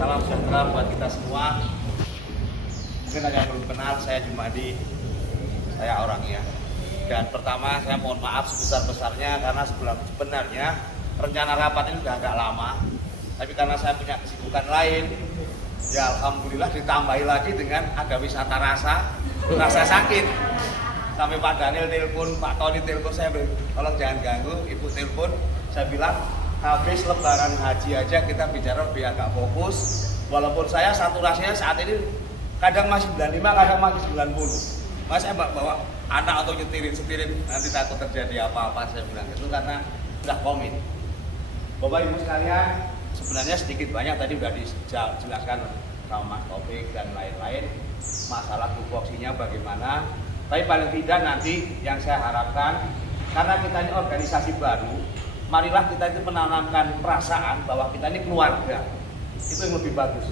Salam sejahtera buat kita semua. Mungkin ada yang belum kenal, saya Jumadi, saya orangnya. Dan pertama saya mohon maaf sebesar-besarnya karena sebenarnya rencana rapat ini sudah agak lama. Tapi karena saya punya kesibukan lain, ya alhamdulillah ditambahi lagi dengan ada wisata rasa sakit. Sampai Pak Daniel telepon, Pak Tony telepon, saya bilang, tolong jangan ganggu, Ibu telepon. Saya bilang, habis lebaran haji aja kita bicara lebih agak fokus. Walaupun saya saturasinya saat ini kadang masih 95, kadang masih 90. Mas saya bawa anak atau setirin nanti takut terjadi apa-apa, saya bilang itu karena sudah komit. Bapak Ibu sekalian, sebenarnya sedikit banyak tadi sudah dijelaskan sama Mas Taufik dan lain-lain masalah tupoksinya bagaimana. Tapi paling tidak nanti yang saya harapkan, karena kita ini organisasi baru, marilah kita itu menanamkan perasaan bahwa kita ini keluarga. Itu yang lebih bagus.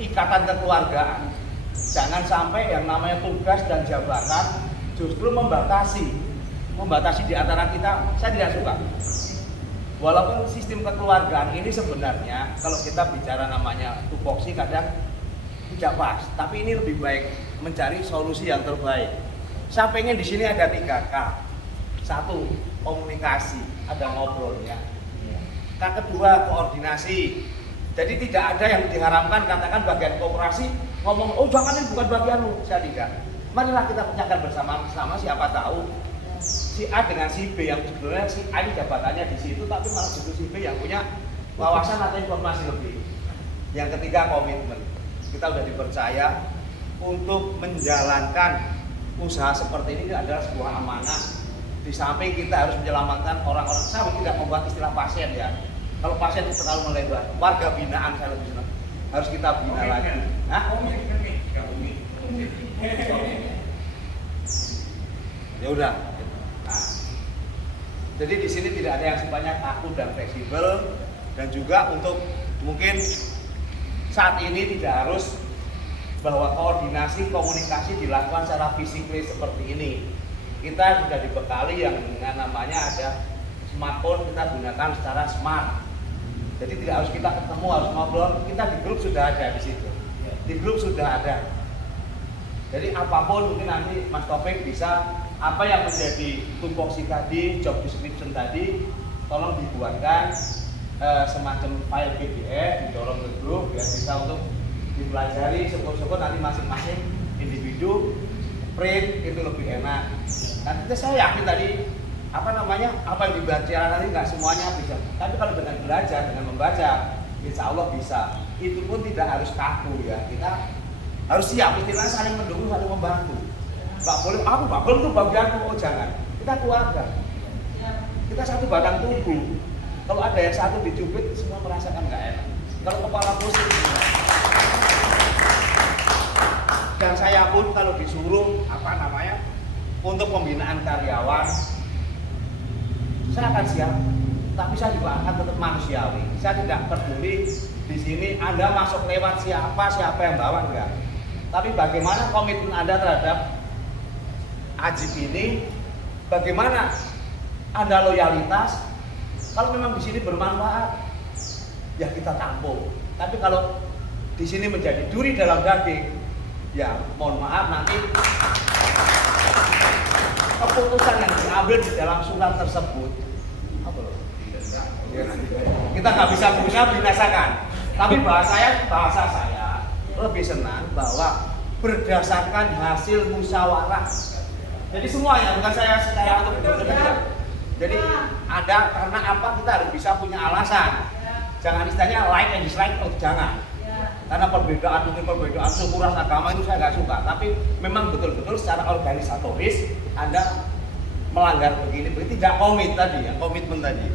Ikatan kekeluargaan. Jangan sampai yang namanya tugas dan jabatan justru membatasi di antara kita. Saya tidak suka. Walaupun sistem kekeluargaan ini sebenarnya kalau kita bicara namanya tupoksi kadang tidak pas. Tapi ini lebih baik mencari solusi yang terbaik. Saya pengen di sini ada 3K. 1, komunikasi, ada ngobrolnya. K kedua, koordinasi. Jadi tidak ada yang diharapkan katakan bagian koperasi ngomong, oh jangan ini bukan bagianmu, saya tidak. Marilah kita pecahkan bersama-sama, siapa tahu si A dengan si B yang sebenarnya si A ini jabatannya di situ, tapi malah justru si B yang punya wawasan atau informasi lebih. Yang ketiga, komitmen. Kita sudah dipercaya untuk menjalankan usaha seperti ini adalah sebuah amanah. Di samping kita harus menyelamatkan orang-orang. Saya tidak membuat istilah pasien ya. Kalau pasien itu terlalu melebar, warga binaan saya lebih senang. Harus kita bina lagi. Hah? Ya udah. Nah, jadi di sini tidak ada yang sifatnya kaku dan fleksibel, dan juga untuk mungkin saat ini tidak harus bahwa koordinasi komunikasi dilakukan secara fisik seperti ini. Kita sudah dibekali yang dengan namanya ada smartphone, kita gunakan secara smart. Jadi tidak harus kita ketemu, harus ngobrol. Kita di grup sudah ada di situ. Di grup sudah ada. Jadi apapun mungkin nanti Mas Taufik bisa apa yang menjadi tupoksi tadi, job description tadi, tolong dibuatkan semacam file PDF, didorong ke grup biar bisa untuk dipelajari. Syukur-syukur nanti masing-masing individu print itu lebih enak. Nanti saya yakin tadi apa yang dibaca nanti nggak semuanya bisa, tapi kalau dengan belajar, dengan membaca, insya Allah bisa. Itu pun tidak harus kaku ya, kita harus siap, istilahnya saling mendukung, saling membantu. Nggak boleh, aku bakal itu bagianku, oh jangan. Kita keluarga, kita satu batang tubuh. Kalau ada yang satu dicubit, semua merasakan nggak enak. Kalau kepala pusing, dan saya pun kalau disuruh untuk pembinaan karyawan, saya akan siap, tapi saya juga akan tetap manusiawi. Saya tidak peduli di sini Anda masuk lewat siapa yang bawa enggak. Tapi bagaimana komitmen Anda terhadap Ajib ini? Bagaimana Anda loyalitas? Kalau memang di sini bermanfaat, ya kita tampung. Tapi kalau di sini menjadi duri dalam daging, ya mohon maaf nanti keputusan yang diambil di dalam surat tersebut kita nggak bisa punya binasakan. Tapi bahasa saya lebih senang bahwa berdasarkan hasil musyawarah. Jadi semuanya, bukan saya secara untuk berbeda. Jadi ada karena apa kita harus bisa punya alasan. Jangan istilahnya like and dislike, oh jangan. Karena perbedaan suku ras agama itu saya nggak suka. Tapi memang betul-betul secara organisatoris Anda melanggar begini tidak komit tadi, yang komitmen tadi.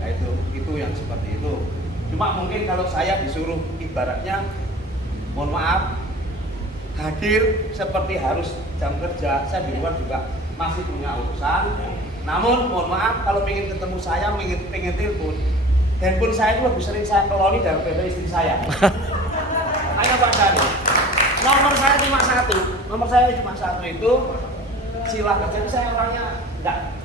Nah itu yang seperti itu. Cuma mungkin kalau saya disuruh ibaratnya, mohon maaf, hadir seperti harus jam kerja, saya di luar juga masih punya urusan. Namun mohon maaf kalau pengen ketemu saya, pengen telepon, handphone saya itu lebih sering saya keloni daripada istri saya. Hanya Pak Dani. Nomor saya cuma satu itu. Silahkan. Jadi saya orangnya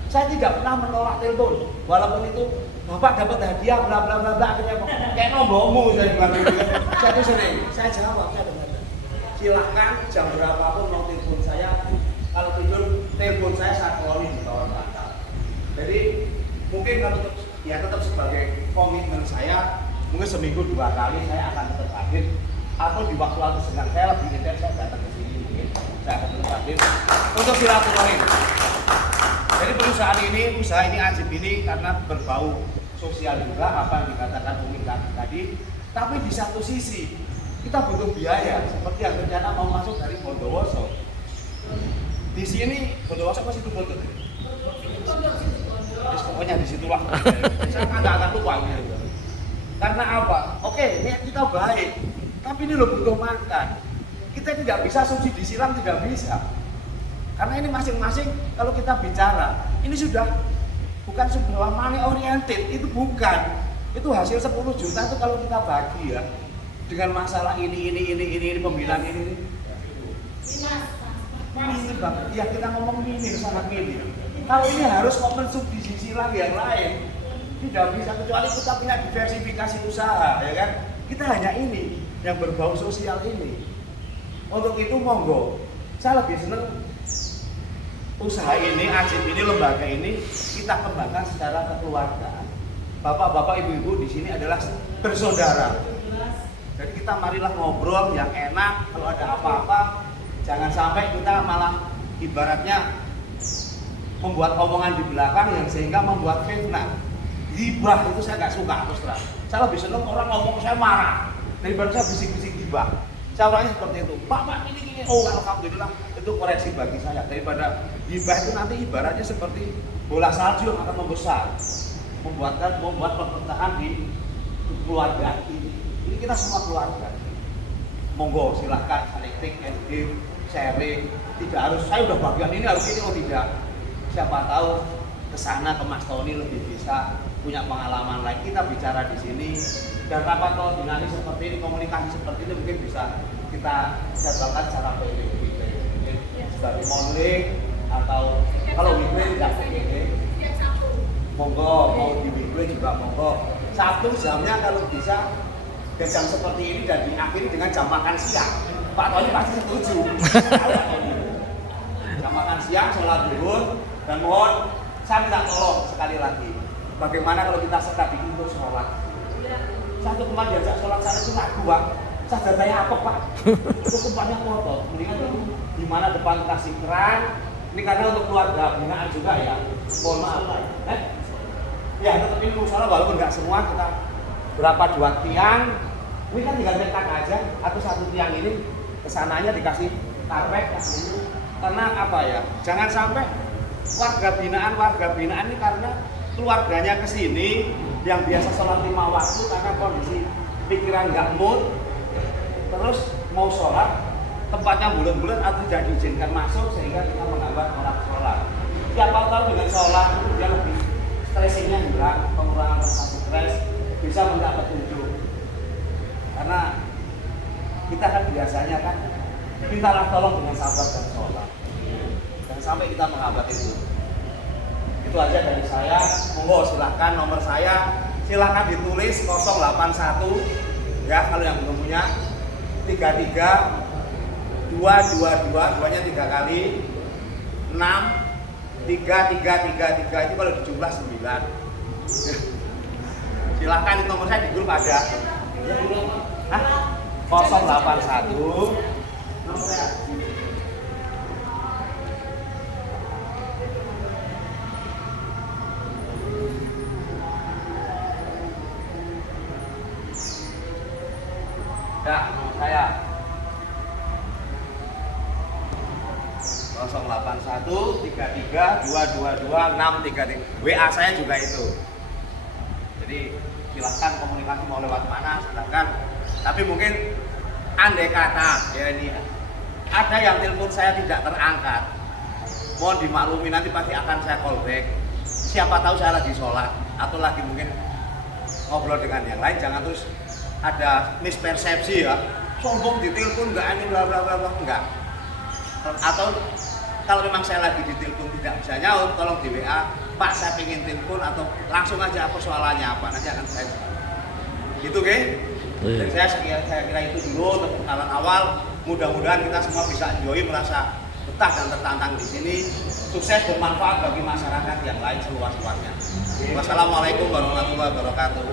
saya tidak pernah menolak telepon. Walaupun itu Bapak dapat hadiah bla bla bla bla, akhirnya kayak nombomu saya bilang gitu kan. Saya tuh sering, saya jawab, saya dengar. Silahkan jam berapapun mau telepon saya, kalau tidur telepon saya keluarin di bawah bantal. Jadi mungkin kalau tetap sebagai komitmen saya, mungkin seminggu 2 kali saya akan tetap hadir, atau di waktu senggang saya lebih intens saya datang ke sini mungkin saya akan tetap hadir untuk silaturahim. Jadi usaha ini Ajib ini karena berbau sosial juga apa yang dikatakan Umi tadi, tapi di satu sisi kita butuh biaya seperti yang rencana mau masuk dari Bondowoso. Di sini Bondowoso apa situ Bondo? Pokoknya di situlah. Saya agak lupa gitu. Karena apa? Oke, niat kita baik, tapi ini loh butuh makan. Kita tidak bisa subsidi silang, tidak bisa. Karena ini masing-masing kalau kita bicara, ini sudah bukan sebuah money oriented, itu bukan. Itu hasil 10 juta itu kalau kita bagi ya. Dengan masalah ini pembinaan ini. Ini Bang, ya kita ngomong minim, sangat minim. Kalau ini harus mensubsidi silang yang lain, tidak bisa kecuali kita punya diversifikasi usaha, ya kan? Kita hanya ini yang berbau sosial ini. Untuk itu monggo, saya lebih senang usaha ini, Ajib ini, lembaga ini kita kembangkan secara kekeluargaan. Bapak-bapak, ibu-ibu di sini adalah bersaudara. Jadi kita marilah ngobrol yang enak. Kalau ada apa-apa, jangan sampai kita malah ibaratnya membuat omongan di belakang yang sehingga membuat fitnah. Gibah itu saya nggak suka terus terang. Saya lebih senang orang ngomong saya marah daripada saya bisik-bisik gibah. Saya orangnya seperti itu. Pak ini. Oh alhamdulillah itu koreksi bagi saya. Daripada gibah itu nanti ibaratnya seperti bola salju yang akan membesar, membuat perpecahan di keluarga ini. Ini kita semua keluarga. Monggo silahkan saling take and give, sharing. Tidak harus saya udah bagian ini harus ini, oh tidak. Siapa tahu kesana ke Mas Tony lebih bisa punya pengalaman lain. Kita bicara di sini dan rapat koordinasi seperti ini, komunikasi seperti ini mungkin bisa kita jadwalkan secara weekly sebagai morning atau kalau weekly tidak weekly. Monggo mau di weekly juga monggo. Sabtu jamnya kalau bisa jam seperti ini dan diakhiri dengan jam makan siang. Pak Tony pasti setuju. Jam makan siang, sholat zuhur. Dan mohon, saya minta tolong sekali lagi, bagaimana kalau kita sekat di pintu sholat? Satu teman diajak sholat saya itu ragu, Pak. Saya datanya apa, Pak? Itu tempatnya kotor. Mendingan di mana depan kasih keran. Ini karena untuk keluarga binaan juga ya. Mohon maaf, Pak. Ya, tetap ini musola walaupun nggak semua kita berapa 2 tiang. Ini kan tinggal cetak aja atau 1 tiang ini kesananya dikasih karpet kasih. Karena apa ya? Jangan sampai warga binaan ini karena keluarganya kesini yang biasa sholat 5 waktu karena kondisi pikiran nggak mood, terus mau sholat tempatnya bulan-bulan atau tidak diizinkan masuk sehingga kita menghambat orang sholat. Siapa tahu dengan sholat dia lebih stressingnya hilang, pengurangan rasa stres, bisa mendapat petunjuk. Karena kita kan biasanya kan mintalah tolong dengan sabar dan sholat. Sampai kita menghambat itu. Itu aja dari saya. Monggo silahkan nomor saya silahkan ditulis 081 ya kalau yang belum punya 33 222 duanya 3 kali 6 3333 itu kalau dijumlah 9. Silahkan itu nomor saya di grup ada. Hah? 081 nomor saya. Ya, saya 081 33 222 633. WA saya juga itu. Jadi silahkan komunikasi mau lewat mana silahkan. Tapi mungkin andai kata ya ini ada yang telepon saya tidak terangkat, mohon dimaklumi nanti pasti akan saya call back. Siapa tahu saya lagi sholat atau lagi mungkin ngobrol dengan yang lain, jangan terus ada mispersepsi ya, sombong ditelepon nggak ini bla bla bla enggak. Atau kalau memang saya lagi ditelepon tidak bisa nyaut, tolong di WA, Pak saya pengen telepon, atau langsung aja persoalannya apa, nanti akan saya gitu, oke? Dan saya kira itu dulu untuk perkenalan awal. Mudah-mudahan kita semua bisa enjoy, merasa betah dan tertantang di sini. Sukses, bermanfaat bagi masyarakat yang lain seluas-luasnya. Wassalamualaikum warahmatullahi wabarakatuh.